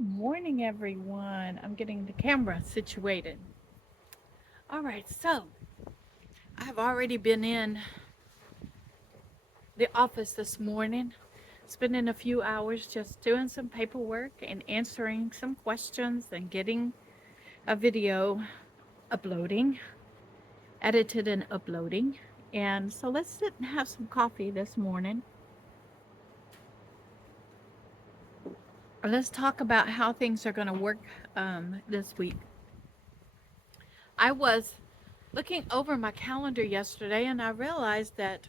Morning, everyone. I'm getting the camera situated. All right, so I've already been in the office this morning, spending a few hours just doing some paperwork and answering some questions and getting a video uploading, edited and uploading. And so let's sit and have some coffee this morning. Let's talk about how things are going to work this week. I was looking over my calendar yesterday and I realized that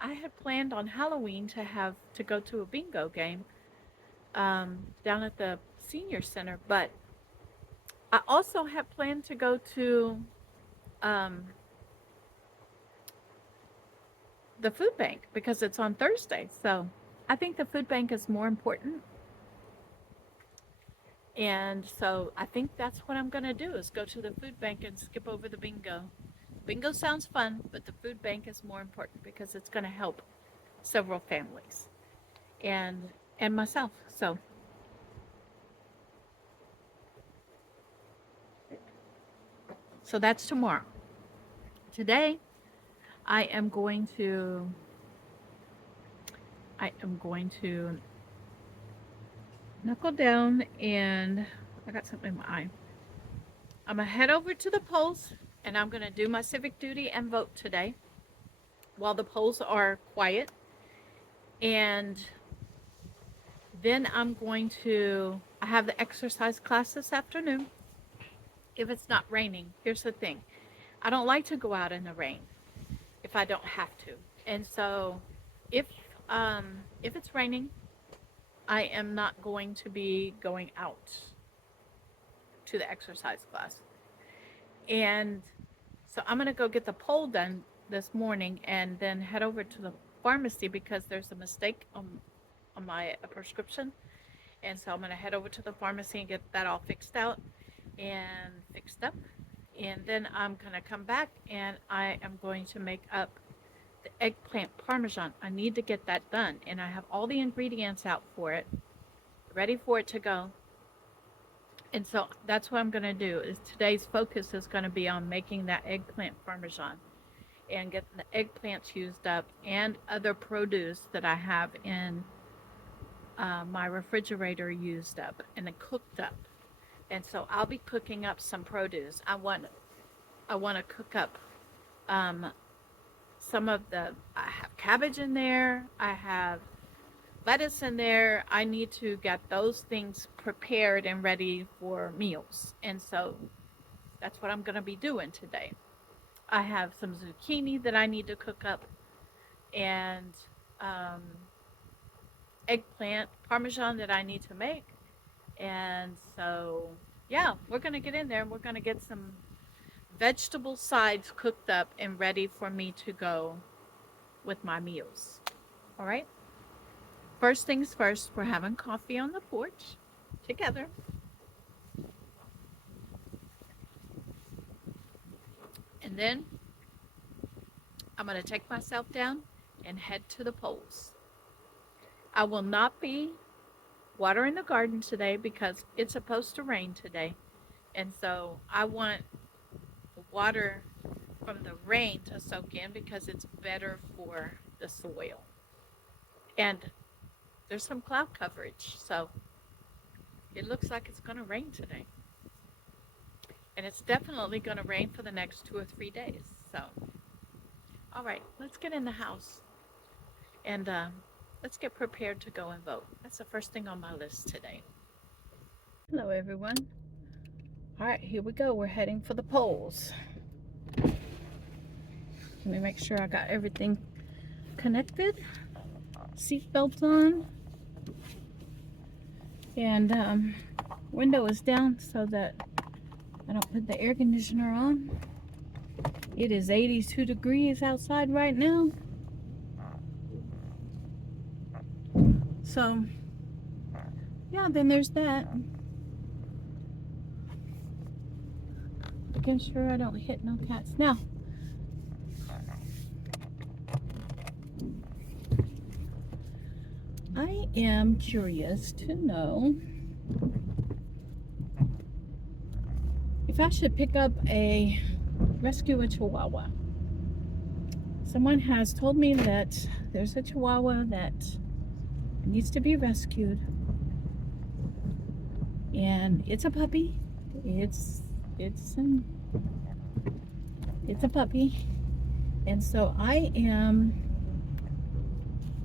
I had planned on Halloween to go to a bingo game down at the senior center, but I also had planned to go to um, the food bank because it's on Thursday. So I think the food bank is more important, and so I think that's what I'm going to do is go to the food bank and skip over the bingo. Bingo sounds fun, but the food bank is more important because it's going to help several families and and myself. So that's tomorrow. Today, I am going to I am going to knuckle down and I got something in my eye. I'm gonna head over to the polls and I'm gonna do my civic duty and vote today while the polls are quiet. And then I have the exercise class this afternoon. If it's not raining, here's the thing. I don't like to go out in the rain if I don't have to. And so if if it's raining, I am not going to be going out to the exercise class. And so I'm going to go get the poll done this morning and then head over to the pharmacy because there's a mistake on my prescription. And so I'm going to head over to the pharmacy and get that all fixed out and fixed up. And then I'm going to come back and I am going to make up the eggplant parmesan. I need to get that done. And I have all the ingredients out for it, ready for it to go. And so that's what I'm going to do is today's focus is going to be on making that eggplant parmesan and getting the eggplants used up and other produce that I have in my refrigerator used up and then cooked up. And so I'll be cooking up some produce. I want to cook up um, some of I have cabbage in there. I have lettuce in there. I need to get those things prepared and ready for meals. And so that's what I'm going to be doing today. I have some zucchini that I need to cook up and um, eggplant parmesan that I need to make. And so, yeah, we're going to get in there and we're going to get some vegetable sides cooked up and ready for me to go with my meals. All right? First things first, we're having coffee on the porch together. And then I'm going to take myself down and head to the polls. I will not be watering the garden today because it's supposed to rain today. And so I want the water from the rain to soak in because it's better for the soil. And there's some cloud coverage, so it looks like it's going to rain today. And it's definitely going to rain for the next 2 or 3 days. So, all right, let's get in the house and let's get prepared to go and vote. That's the first thing on my list today. Hello, everyone. All right, here we go. We're heading for the polls. Let me make sure I got everything connected. Seatbelt on. And window is down so that I don't put the air conditioner on. It is 82 degrees outside right now. So, yeah, then there's that. Making sure I don't hit no cats. Now, I am curious to know If I should pick up rescue a Chihuahua. Someone has told me that there's a Chihuahua that needs to be rescued. And it's a puppy. It's a puppy. And so I am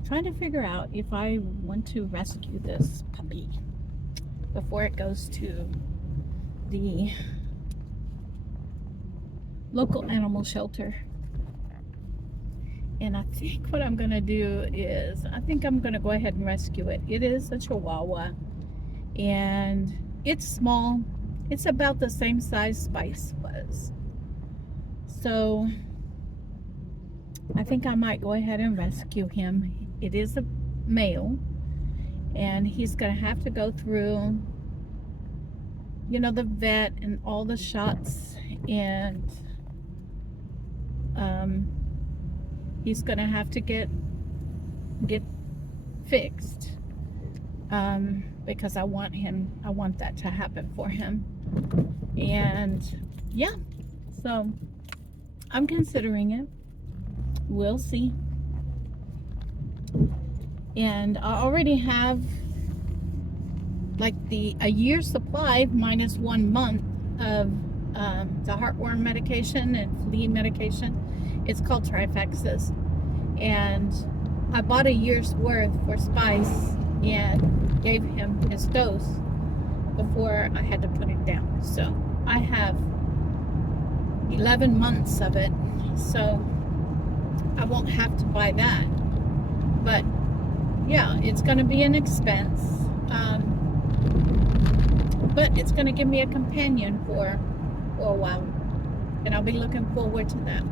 trying to figure out if I want to rescue this puppy before it goes to the local animal shelter. And I think what I'm going to do is, I think I'm going to go ahead and rescue it. It is a Chihuahua, and it's small. It's about the same size Spice was. So I think I might go ahead and rescue him. It is a male, and he's going to have to go through, you know, the vet and all the shots, and he's gonna have to get fixed, because I want that to happen for him. And yeah, so I'm considering it. We'll see. And I already have like a year's supply minus 1 month of the heartworm medication and flea medication. It's called Trifexis. And I bought a year's worth for Spice and gave him his dose before I had to put it down. So I have 11 months of it. So I won't have to buy that. But yeah, it's going to be an expense. But it's going to give me a companion for a while. And I'll be looking forward to that.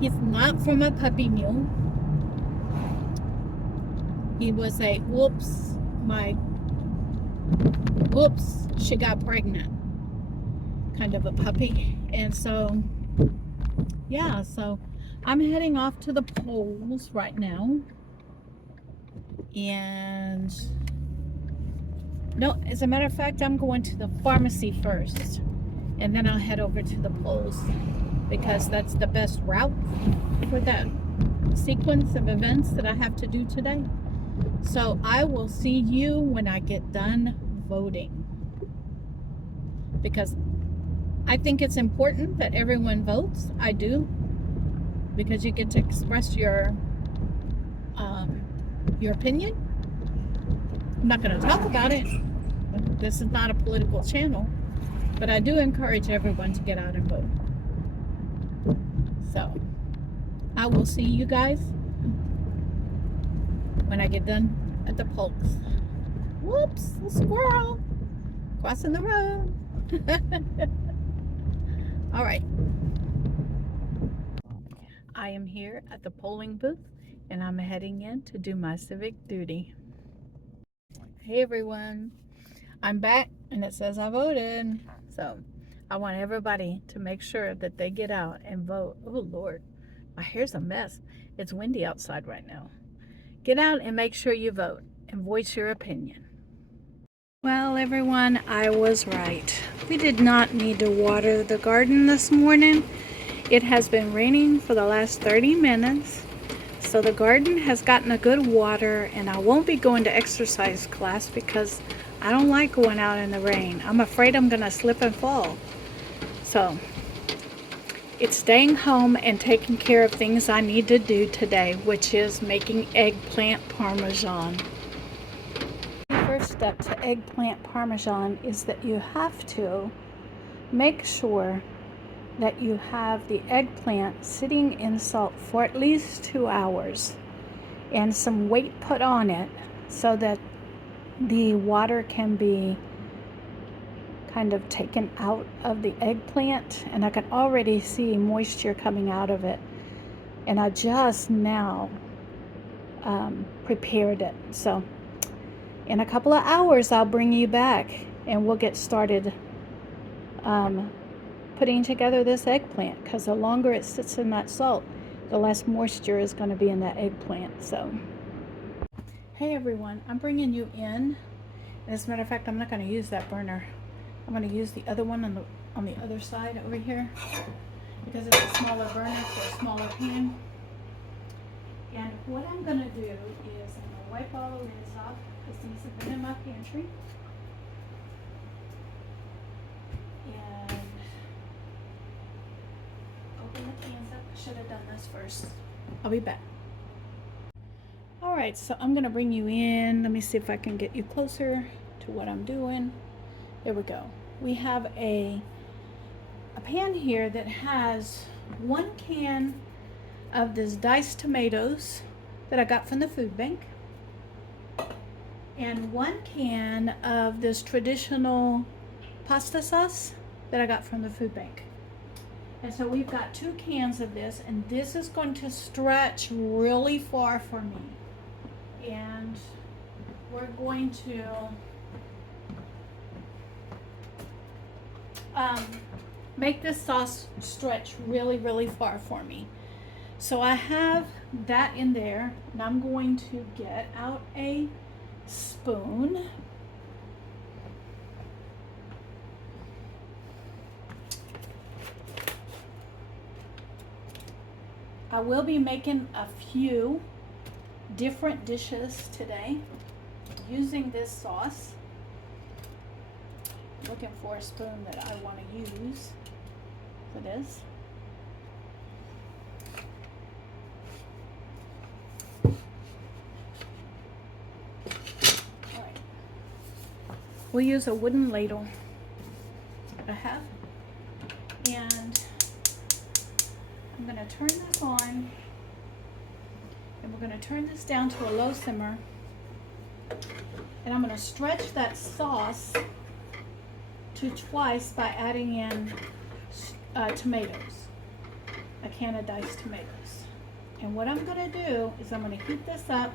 He's not from a puppy mill. He was a whoops, she got pregnant kind of a puppy. And so, yeah, so I'm heading off to the polls right now. And no, as a matter of fact, I'm going to the pharmacy first, and then I'll head over to the polls, because that's the best route for that sequence of events that I have to do today. So I will see you when I get done voting, because I think it's important that everyone votes. I do, because you get to express your opinion. I'm not going to talk about it. This is not a political channel, but I do encourage everyone to get out and vote. So I will see you guys when I get done at the polls. Whoops, a squirrel crossing the road. All right. I am here at the polling booth, and I'm heading in to do my civic duty. Hey everyone, I'm back, and it says I voted. So I want everybody to make sure that they get out and vote. Oh Lord, my hair's a mess. It's windy outside right now. Get out and make sure you vote and voice your opinion. Well everyone, I was right. We did not need to water the garden this morning. It has been raining for the last 30 minutes. So the garden has gotten a good water, and I won't be going to exercise class because I don't like going out in the rain. I'm afraid I'm gonna slip and fall. So it's staying home and taking care of things I need to do today, which is making eggplant parmesan. The first step to eggplant parmesan is that you have to make sure that you have the eggplant sitting in salt for at least 2 hours and some weight put on it so that the water can be kind of taken out of the eggplant, and I can already see moisture coming out of it. And I just now prepared it. So in a couple of hours I'll bring you back and we'll get started putting together this eggplant, because the longer it sits in that salt, the less moisture is going to be in that eggplant. So hey everyone, I'm bringing you in As a matter of fact, I'm not going to use that burner. I'm going to use the other one on the other side over here because it's a smaller burner for a smaller pan. And what I'm going to do is I'm going to wipe all the lids off because these have been in my pantry. And open the cans up. I should have done this first. I'll be back. All right, so I'm going to bring you in. Let me see if I can get you closer to what I'm doing. There we go. We have a pan here that has 1 can of this diced tomatoes that I got from the food bank and 1 can of this traditional pasta sauce that I got from the food bank. And so we've got 2 cans of this, and this is going to stretch really far for me. And we're going to make this sauce stretch really, really far for me. So I have that in there, and I'm going to get out a spoon. I will be making a few different dishes today using this sauce. Looking for a spoon that I want to use for this. All right. We'll use a wooden ladle that I have, and I'm going to turn this on, and we're going to turn this down to a low simmer, and I'm going to stretch that sauce to twice by adding in tomatoes, a can of diced tomatoes. And what I'm going to do is I'm going to heat this up.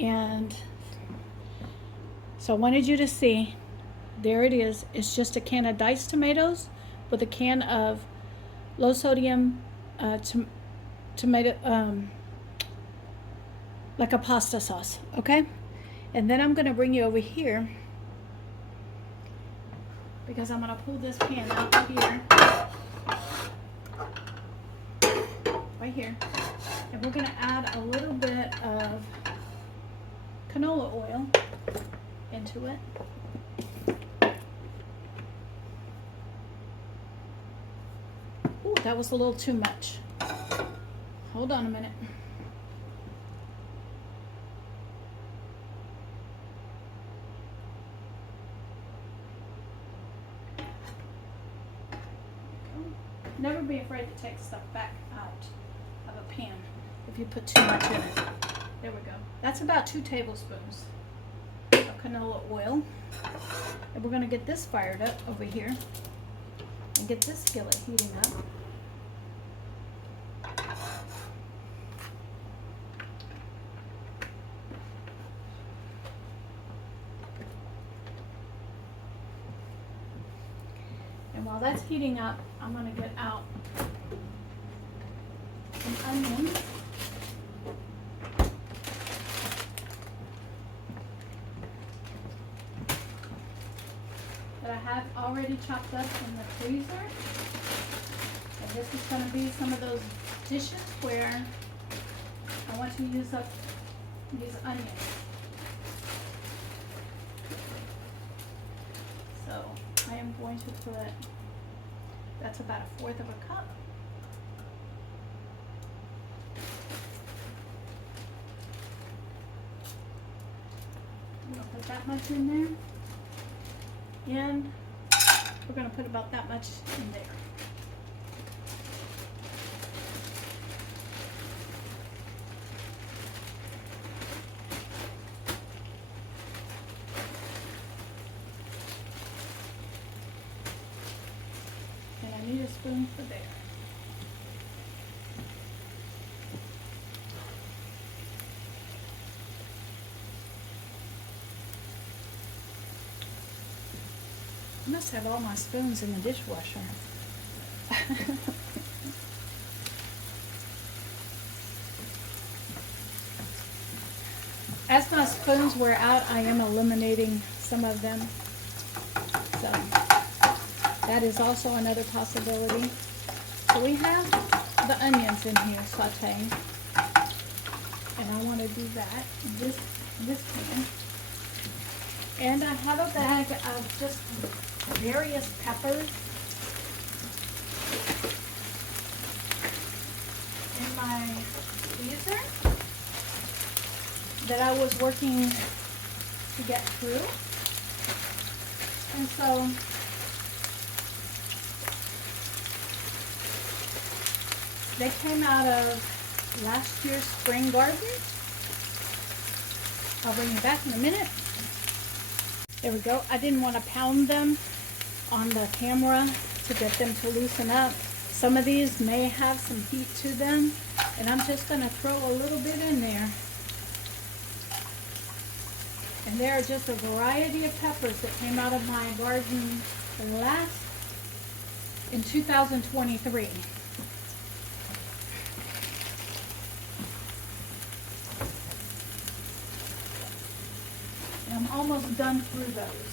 And so I wanted you to see, there it is. It's just a can of diced tomatoes with a can of low sodium tomato, like a pasta sauce, okay? And then I'm going to bring you over here because I'm going to pull this pan out of here, right here, and we're going to add a little bit of canola oil into it. Ooh, that was a little too much. Hold on a minute. Never be afraid to take stuff back out of a pan if you put too much in it. There we go. That's about 2 tablespoons of canola oil. And we're going to get this fired up over here and get this skillet heating up. And while that's heating up, I'm going to get out some onions. That I have already chopped up in the freezer. And this is going to be some of those dishes where I want to use up these onions. So I am going to put, that's about 1/4 of a cup. I'm going to put that much in there. And we're going to put about that much in there. And I need a spoon for there. I must have all my spoons in the dishwasher. As my spoons wear out, I am eliminating some of them. So that is also another possibility. So we have the onions in here sauteing. And I want to do that in this pan. And I have a bag of just various peppers in my freezer that I was working to get through. And so they came out of last year's spring garden. I'll bring you back in a minute. There we go. I didn't want to pound them on the camera to get them to loosen up. Some of these may have some heat to them, and I'm just going to throw a little bit in there. And there are just a variety of peppers that came out of my garden in 2023. And I'm almost done through those.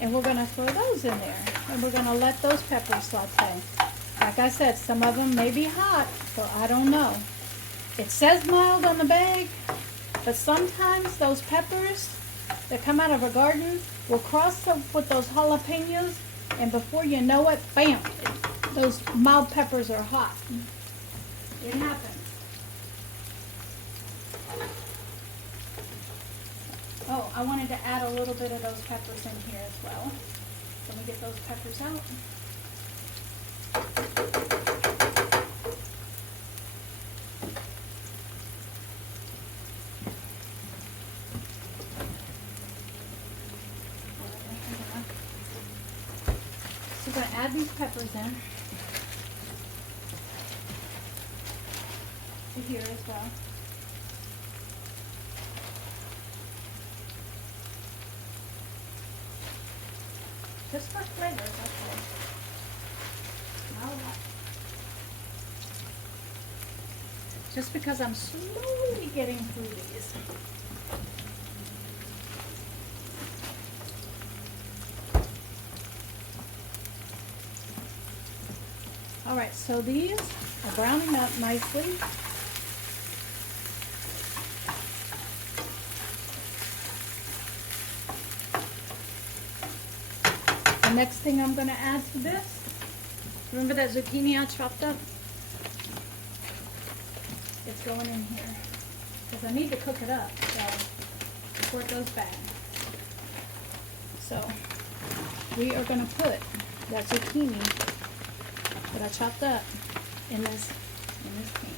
And we're going to throw those in there. And we're going to let those peppers saute. Like I said, some of them may be hot, so I don't know. It says mild on the bag, but sometimes those peppers that come out of a garden will cross up with those jalapenos, and before you know it, bam, those mild peppers are hot. It happens. Oh, I wanted to add a little bit of those peppers in here as well. Let me get those peppers out. So I'm going to add these peppers in to here as well. Just for flavor, that's all. Not a lot. Just because I'm slowly getting through these. Alright, so these are browning up nicely. The next thing I'm going to add to this, remember that zucchini I chopped up? It's going in here because I need to cook it up so before it goes bad. So we are going to put that zucchini that I chopped up in this pan.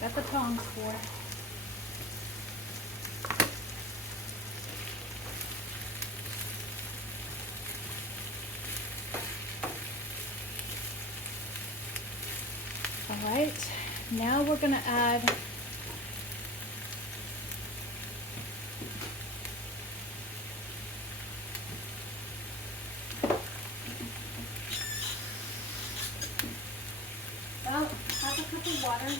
Got the tongs for it. All right, now we're going to add about half a cup of water.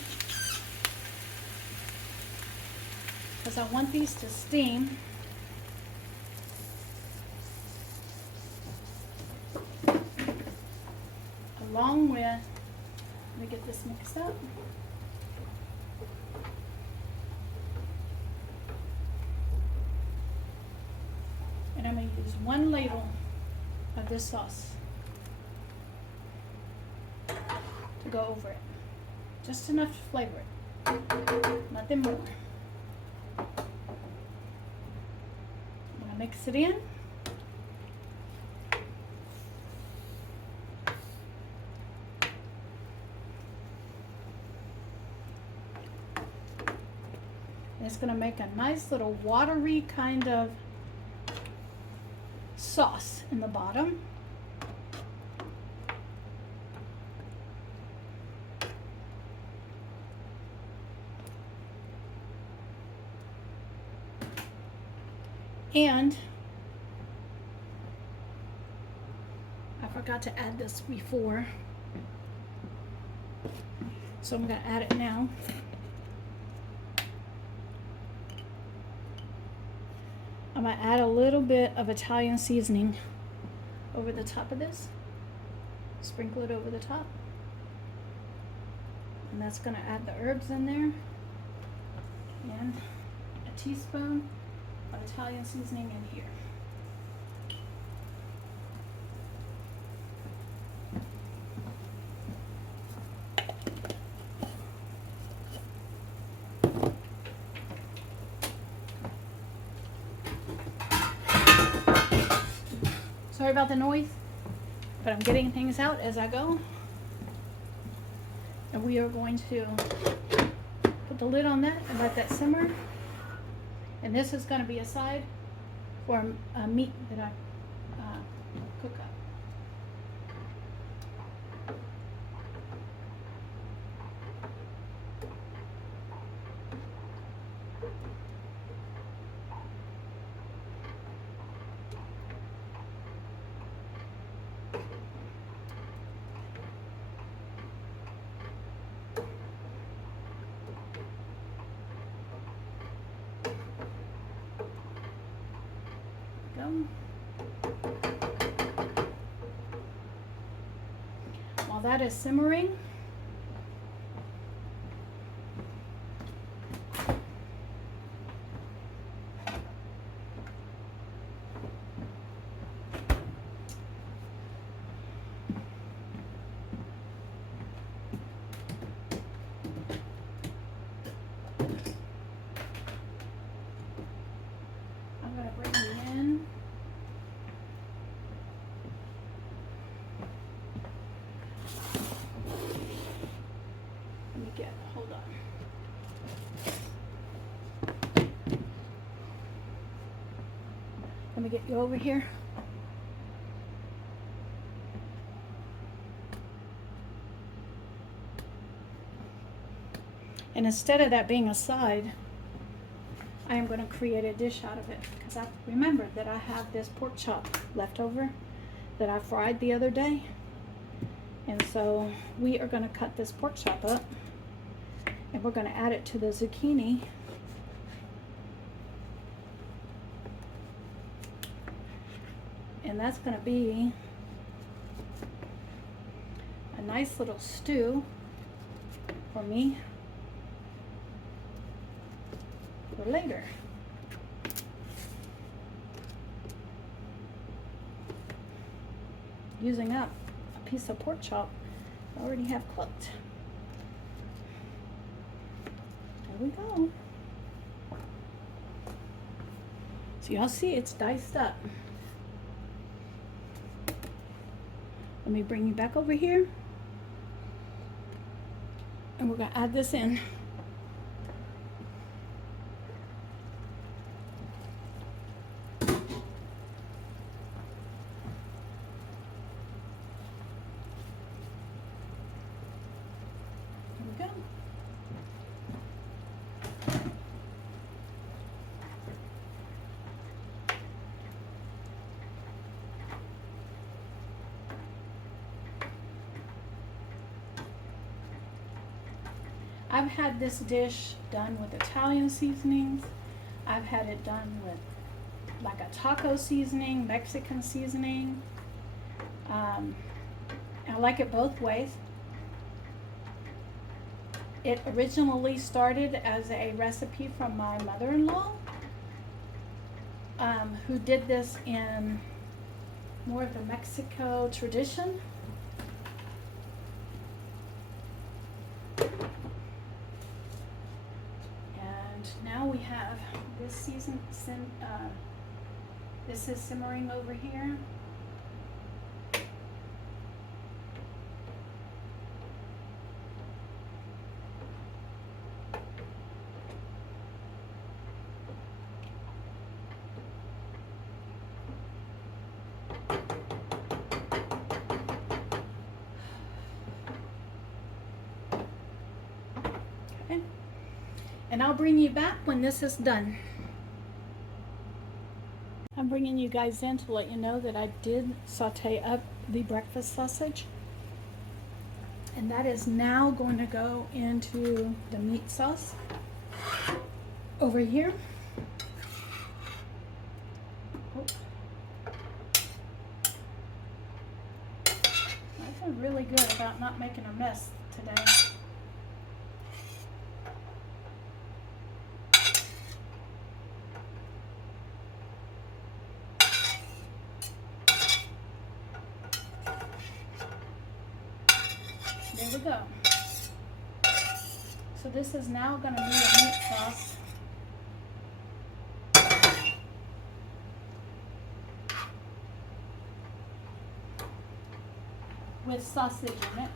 Because I want these to steam. Along with, let me get this mixed up. And I'm going to use 1 ladle of this sauce to go over it. Just enough to flavor it. Nothing more. I'm going to mix it in. And it's going to make a nice little watery kind of sauce in the bottom. And I forgot to add this before, so I'm going to add it now. I'm going to add a little bit of Italian seasoning over the top of this. Sprinkle it over the top. And that's going to add the herbs in there. And a teaspoon of Italian seasoning in here. Sorry about the noise, but I'm getting things out as I go. And we are going to put the lid on that and let that simmer. And this is going to be a side for meat that I cook up. While that is simmering, I'm going to bring you in. Hold on. Let me get you over here. And instead of that being a side, I am going to create a dish out of it, because I remember that I have this pork chop left over that I fried the other day. And so we are going to cut this pork chop up. And we're going to add it to the zucchini. And that's going to be a nice little stew for me for later. Using up a piece of pork chop I already have cooked. We go. So y'all see it's diced up. Let me bring you back over here. And we're going to add this in. There we go. I've had this dish done with Italian seasonings. I've had it done with like a taco seasoning, Mexican seasoning. I like it both ways. It originally started as a recipe from my mother-in-law. who did this in more of the Mexico tradition. And now we have this this is simmering over here. Okay. And I'll bring you back when this is done. I'm bringing you guys in to let you know that I did saute up the breakfast sausage. And that is now going to go into the meat sauce over here. Oh. I feel really good about not making a mess today. There we go. So this is now going to be a meat sauce. With sausage in it.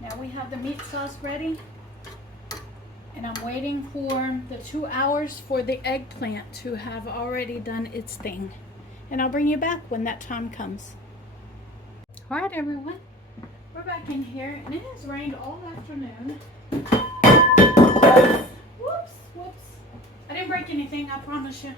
Now we have the meat sauce ready, and I'm waiting for the 2 hours for the eggplant to have already done its thing. And I'll bring you back when that time comes. All right, everyone, we're back in here, and it has rained all afternoon. Whoops, whoops. I didn't break anything, I promise you.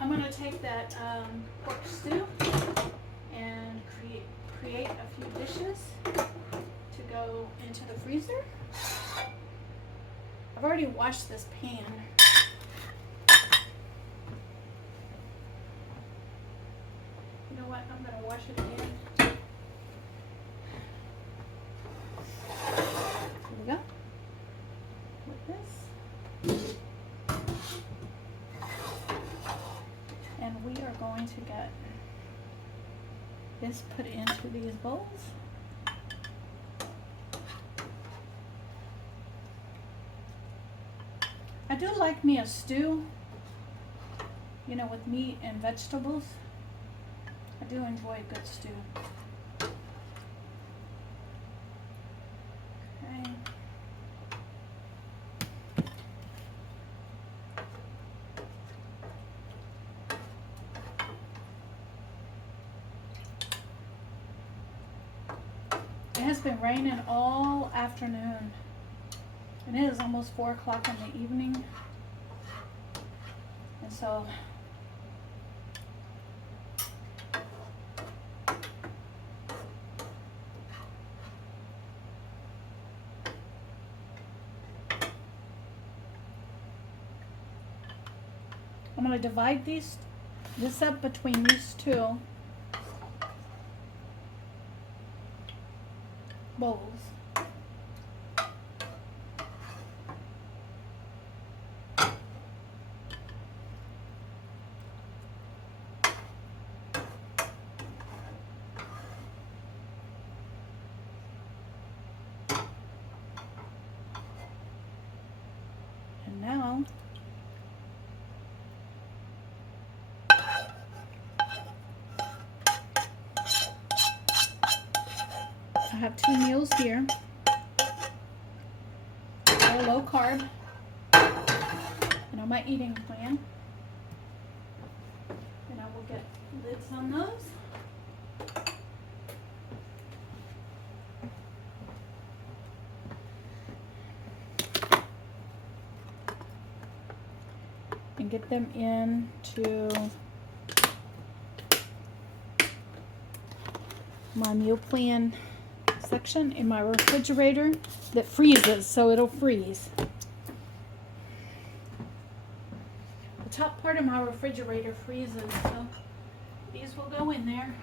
I'm going to take that pork stew and create a few dishes to go into the freezer. I've already washed this pan. You know what? I'm going to wash it again. Here we go. With this. And we are going to get this put into these bowls. I do like me a stew, you know, with meat and vegetables. I do enjoy a good stew. Okay. It has been raining all afternoon, and it is almost 4 o'clock in the evening, and so I'm going to divide this up between these two bowls. And now I have 2 meals here. They're low carb and on my eating plan. And I will get lids on those. And get them into my meal plan section in my refrigerator that freezes, so it'll freeze. The top part of my refrigerator freezes, so these will go in there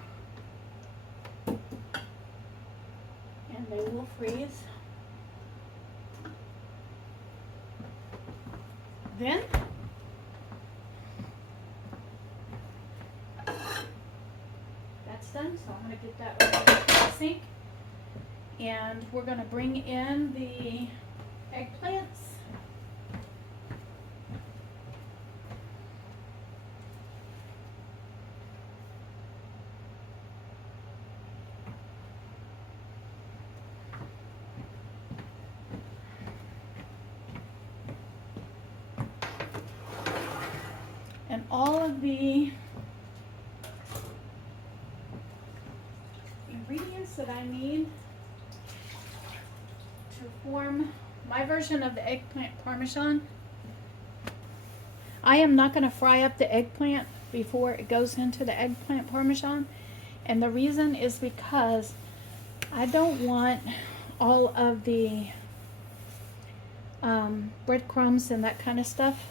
and they will freeze. Then that's done, so I'm going to get that over to the sink. And we're going to bring in the eggplants. And all of the ingredients that I need to form my version of the eggplant parmesan. I am not going to fry up the eggplant before it goes into the eggplant parmesan, and the reason is because I don't want all of the breadcrumbs and that kind of stuff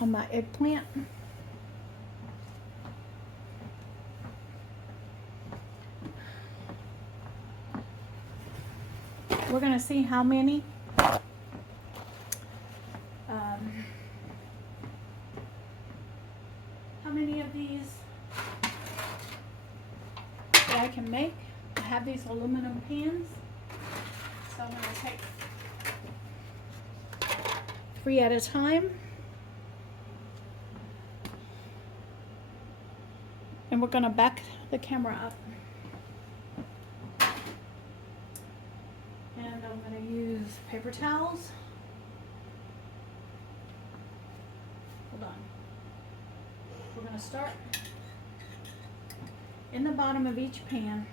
on my eggplant. We're going to see how many of these that I can make. I have these aluminum pans, so I'm going to take 3 at a time, and we're going to back the camera up. And I'm going to use paper towels. Hold on. We're going to start in the bottom of each pan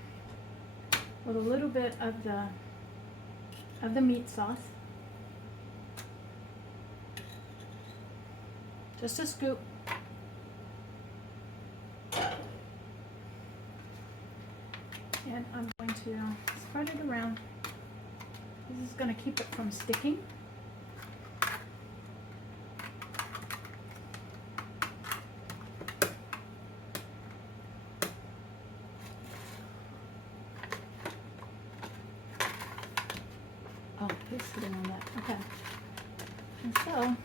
with a little bit of the meat sauce. Just a scoop. And I'm going to spread it around. This is going to keep it from sticking. Oh, he's sitting on that. Okay. And so,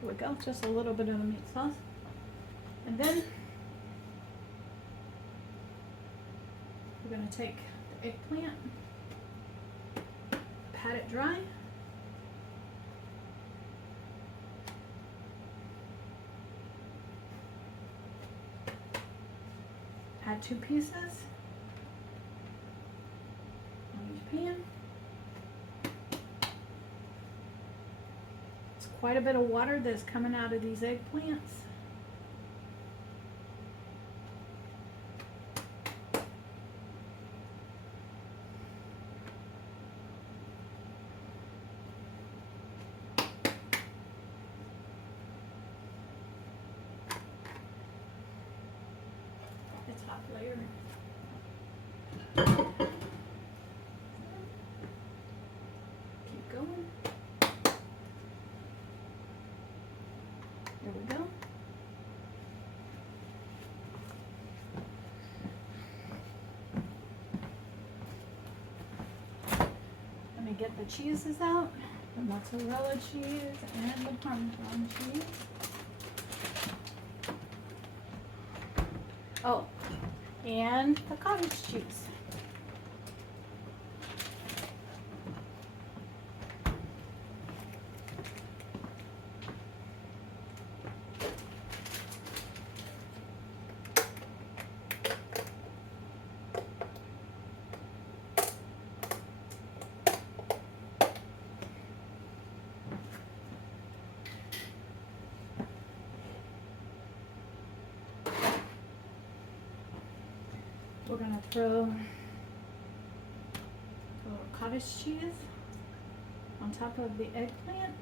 here we go. Just a little bit of the meat sauce. And then we're going to take the eggplant, pat it dry, add 2 pieces on each pan. It's quite a bit of water that's coming out of these eggplants. Top layer. Keep going. There we go. Let me get the cheeses out. The mozzarella cheese and the Parmesan cheese. Oh, and the cottage cheese. We're going to throw a little cottage cheese on top of the eggplant.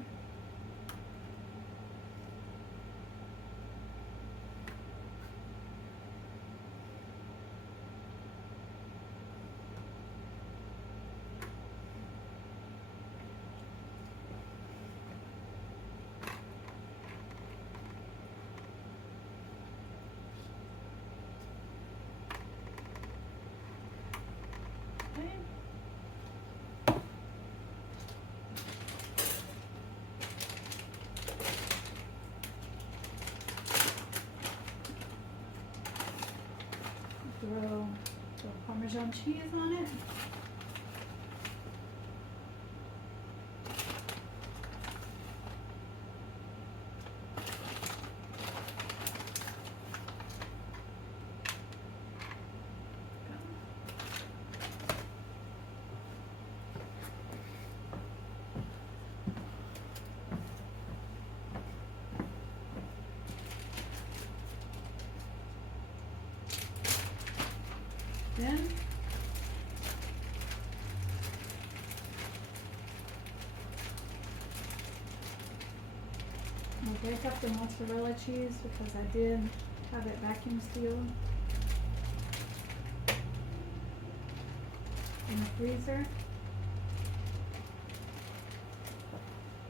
throw the Parmesan cheese on it. Then I'll break up the mozzarella cheese because I did have it vacuum sealed in the freezer.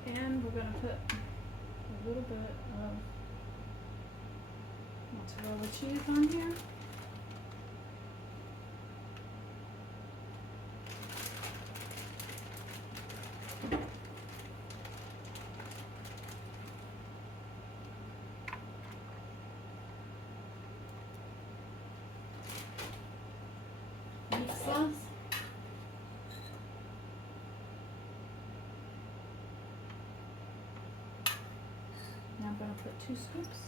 And we're going to put a little bit of mozzarella cheese on here. Meat sauce. Now I'm going to put 2 scoops.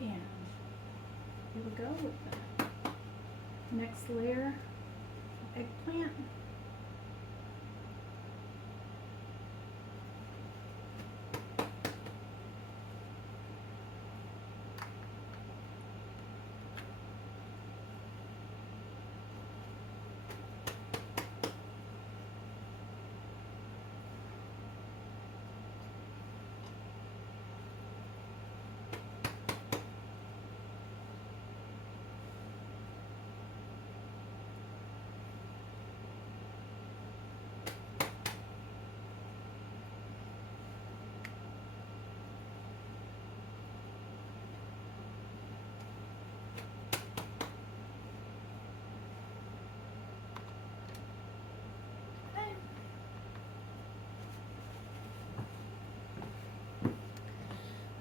And here we go with the next layer of eggplant.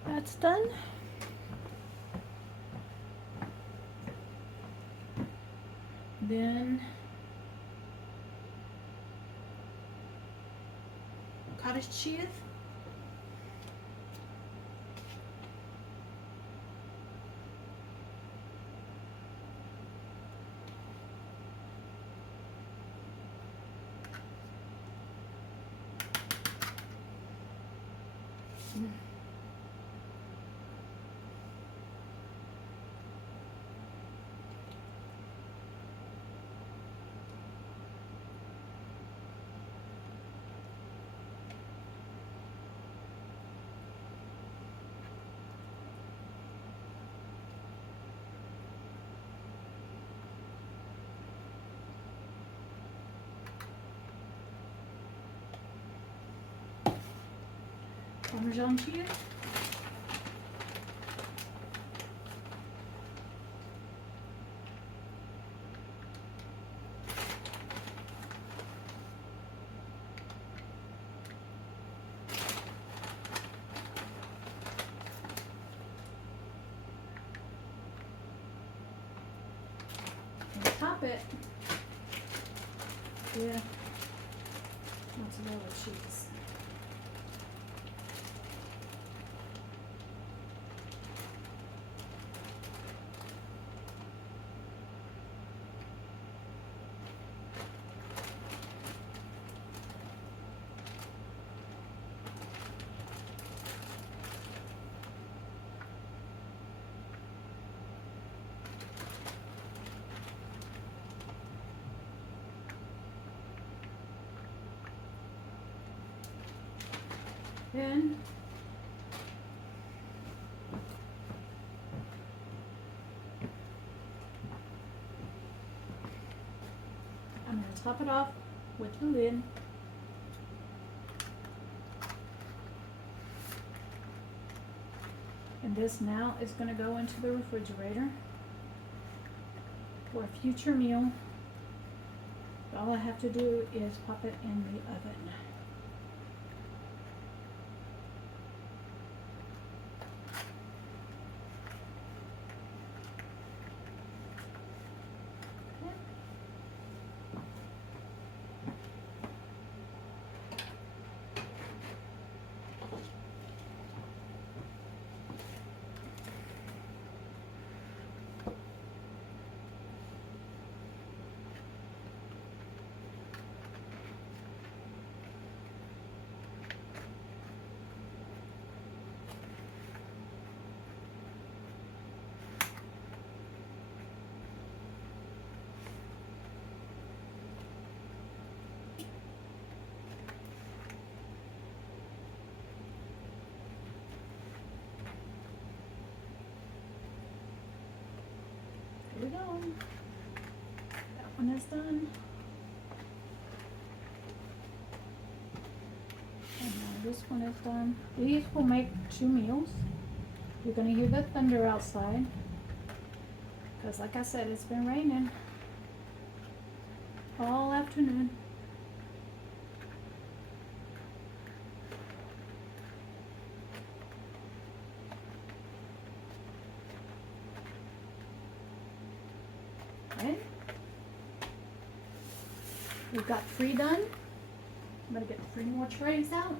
That's done. Then cottage cheese. Parmesan cheese. And top it with mozzarella cheese. Then I'm going to top it off with the lid. And this now is going to go into the refrigerator for a future meal. All I have to do is pop it in the oven. Here we go. That one is done. And now this one is done. These will make 2 meals. You're going to hear the thunder outside. Because like I said, it's been raining all afternoon. Okay. We've got 3 done. I'm going to get 3 more trays out.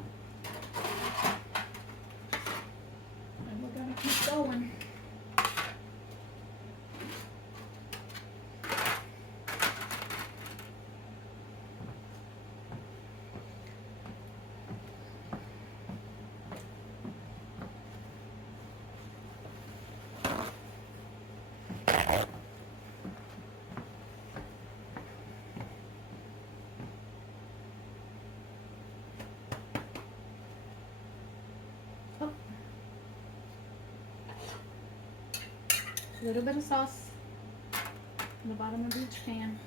And we're going to keep going. A little bit of sauce in the bottom of each pan.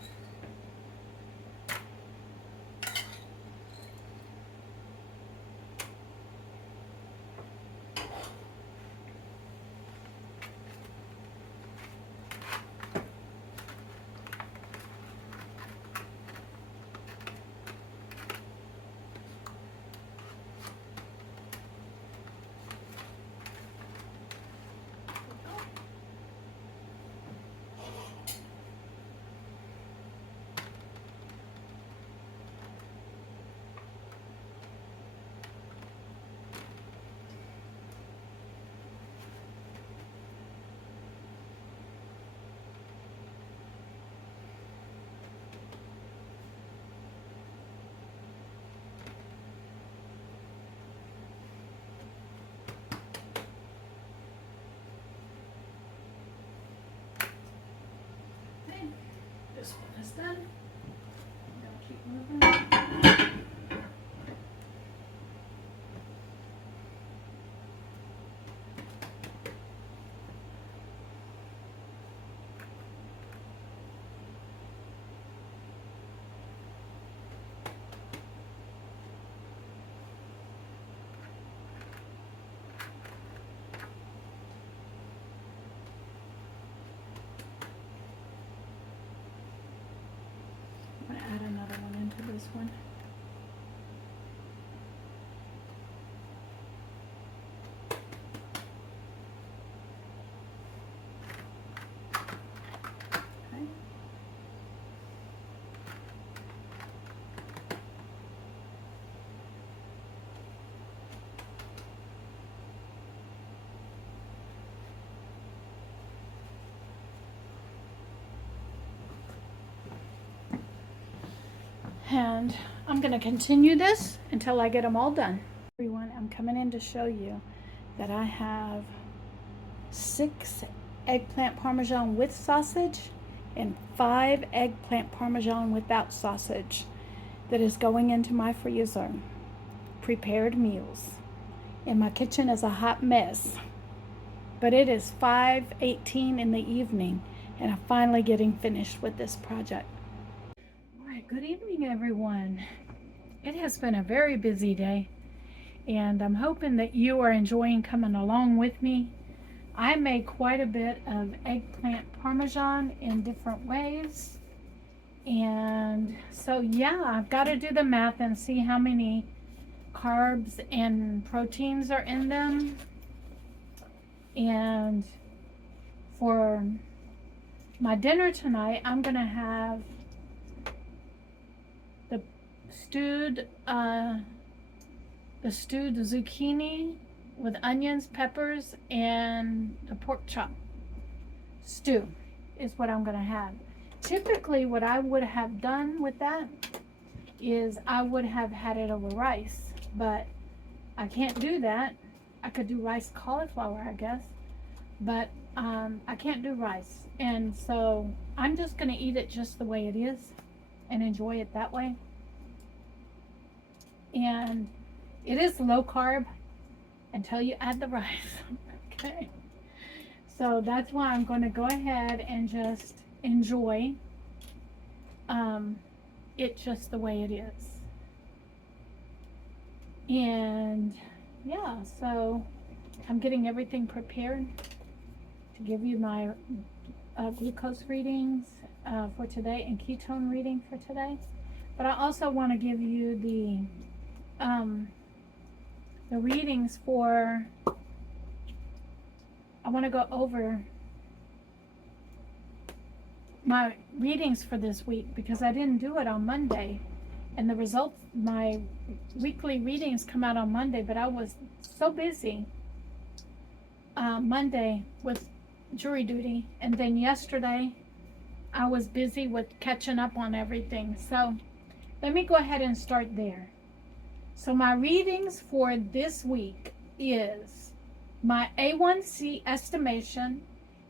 This one is done. I'm gonna keep moving. I'm gonna add another one into this one. Okay. And I'm going to continue this until I get them all done. Everyone, I'm coming in to show you that I have 6 eggplant parmesan with sausage and 5 eggplant parmesan without sausage that is going into my freezer. Prepared meals. and my kitchen is a hot mess. But it is 5:18 in the evening, and I'm finally getting finished with this project. All right, good evening, everyone. It has been a very busy day, and I'm hoping that you are enjoying coming along with me. I made quite a bit of eggplant parmesan in different ways. And so, yeah, I've got to do the math and see how many carbs and proteins are in them. And for my dinner tonight, I'm going to have the stewed zucchini with onions, peppers, and the pork chop stew is what I'm going to have. Typically, what I would have done with that is I would have had it over rice, but I can't do that. I could do rice cauliflower, I guess, but I can't do rice. And so I'm just going to eat it just the way it is and enjoy it that way. And it is low carb until you add the rice. Okay. So that's why I'm going to go ahead and just enjoy it just the way it is. And yeah, so I'm getting everything prepared to give you my glucose readings for today and ketone reading for today. But I also want to give you the readings for, I want to go over my readings for this week because I didn't do it on Monday, and the results, my weekly readings come out on Monday, but I was so busy Monday with jury duty, and then yesterday I was busy with catching up on everything. So let me go ahead and start there. So my readings for this week is my A1C estimation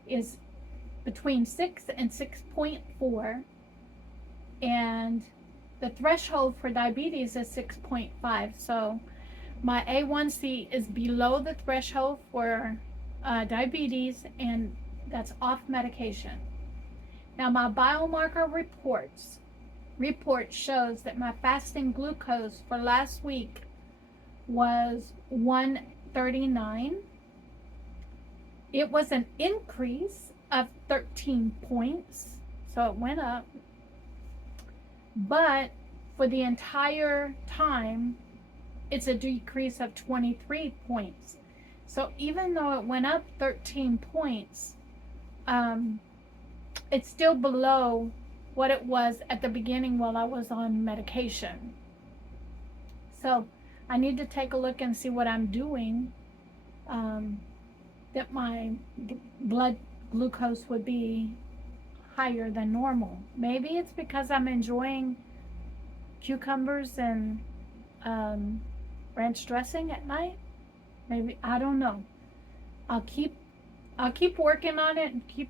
is between 6 and 6.4, and the threshold for diabetes is 6.5. So my A1C is below the threshold for diabetes, and that's off medication. Now my biomarker report shows that my fasting glucose for last week was 139. It was an increase of 13 points, so it went up. But for the entire time, it's a decrease of 23 points. So even though it went up 13 points, it's still below what it was at the beginning while I was on medication. So I need to take a look and see what I'm doing, that my blood glucose would be higher than normal. Maybe it's because I'm enjoying cucumbers and ranch dressing at night. Maybe, I don't know. I'll keep working on it and keep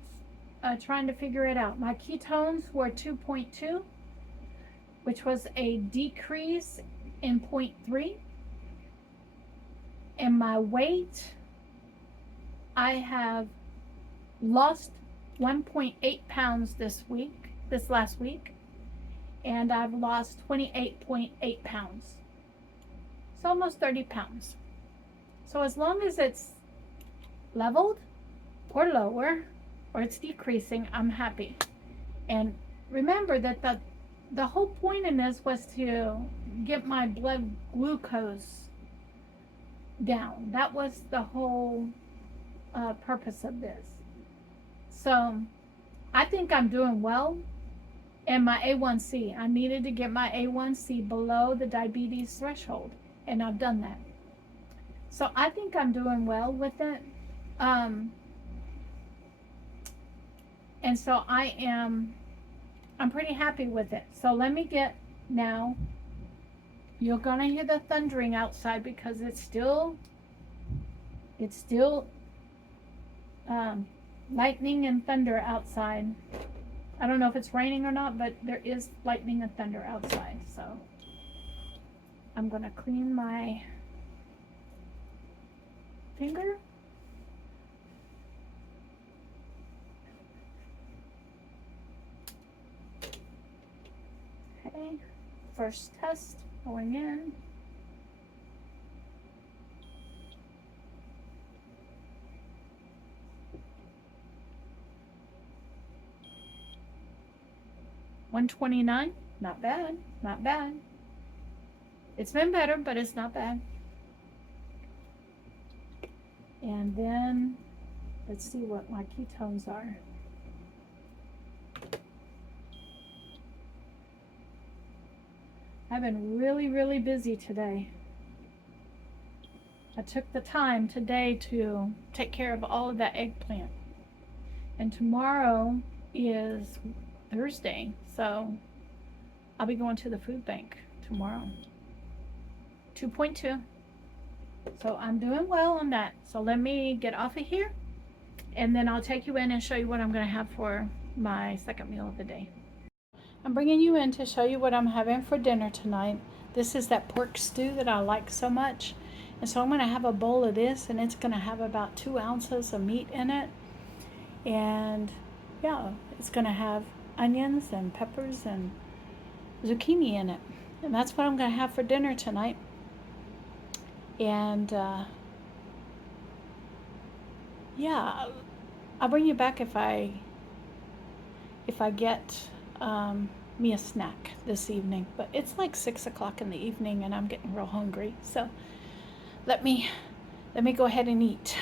trying to figure it out. My ketones were 2.2, which was a decrease in 0.3. And my weight, I have lost 1.8 pounds this last week, and I've lost 28.8 pounds. So almost 30 pounds. So as long as it's leveled or lower, or it's decreasing, I'm happy. And remember that the whole point in this was to get my blood glucose down. That was the whole purpose of this. So I think I'm doing well. And my A1C, I needed to get my A1C below the diabetes threshold, and I've done that. So I think I'm doing well with it. And so I'm pretty happy with it. So let me get now, you're gonna hear the thundering outside because it's still lightning and thunder outside. I don't know if it's raining or not, but there is lightning and thunder outside. So I'm gonna clean my finger. Okay, first test going in. $129, not bad, not bad. It's been better, but it's not bad. And then let's see what my ketones are. I've been really, really busy today. I took the time today to take care of all of that eggplant. And tomorrow is Thursday, so I'll be going to the food bank tomorrow. 2.2. So I'm doing well on that. So let me get off of here, and then I'll take you in and show you what I'm going to have for my second meal of the day. I'm bringing you in to show you what I'm having for dinner tonight. This is that pork stew that I like so much. And so I'm going to have a bowl of this, and it's going to have about 2 ounces of meat in it. And yeah, it's going to have onions and peppers and zucchini in it. And that's what I'm going to have for dinner tonight. And yeah, I'll bring you back if I get me a snack this evening. But it's like 6 o'clock in the evening, and I'm getting real hungry. So let me go ahead and eat.